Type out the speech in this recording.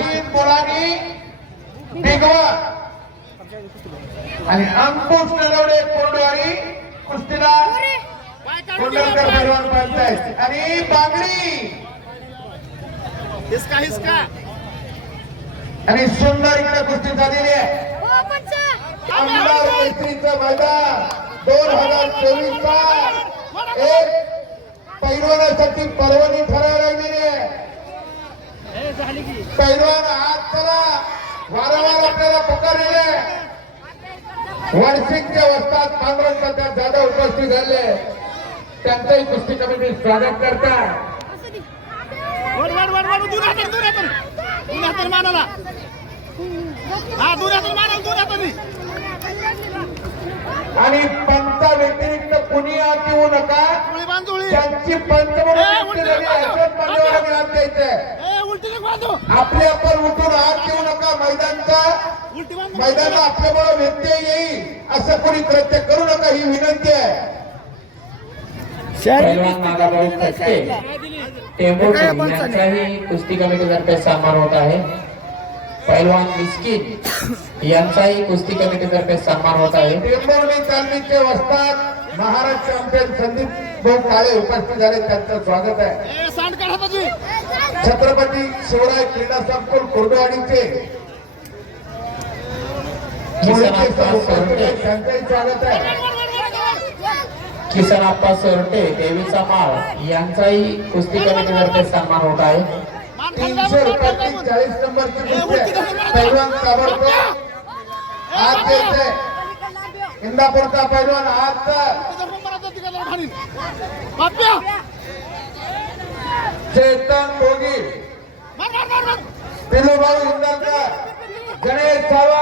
शाहीद मुलानी बिगवा आणि अंकुश नलवडे कोंडवाडी कुस्तीला कोंडलकर पैलवान पंचायत. आणि बांगडी. हिसका हिसका. आणि सुंदर इकडे कुस्ती झालेली आहे. हो पंचा. आमदार मैत्रीचं मैदान दोन हजार चोवीसचा. एक पैलवानासाठी पर्वणी ठराव लागलेली आहे. पैलवान आज चला. वारंवार आपल्याला पुकारलेले. आहे. वार्षिकच्या वस्तात काँग्रेस सध्या जादा उपस्थित झाले. त्यांचंही कुस्ती कमिटी स्वागत करतात. मानाला. हा दूर हातात मानाला दूर हाताने आणि पंचा व्यतिरिक्त कुणी आत येऊ नका. त्यांची पंचमोठी कुस्ती आपण उठून आत येऊ नका मैदानचा. मैदानात आपल्यामुळे व्यत्यय येईल असं कोणी कृत्य करू नका ही विनंती आहे. कुस्ती कमिटीतर्फे सन्मान होत आहे. पैलवान मिस्किन यांचाही कुस्ती कमिटीतर्फे सन्मान होत आहे. टेंभुर्णी तालमीचे वस्ताद महाराज चॅम्पियन संदीप भाऊ काळे उपस्थित झाले त्यांचं स्वागत आहे. छत्रपती शिवराय क्रीडा संकुल कुर्डवाडीचे किसन आप्पा सोरटे देवीचा माळ यांचाही कुस्ती कमिटीतर्फे सन्मान होत आहे तीनशे रुपयाची चाळीस नंबरची कुस्ती आहे पैलवान ताबडतोब आत द्यायचंय इंदापूरचा पैलवान आत भोगी मार मार मार इंदालकर गणेश सावंत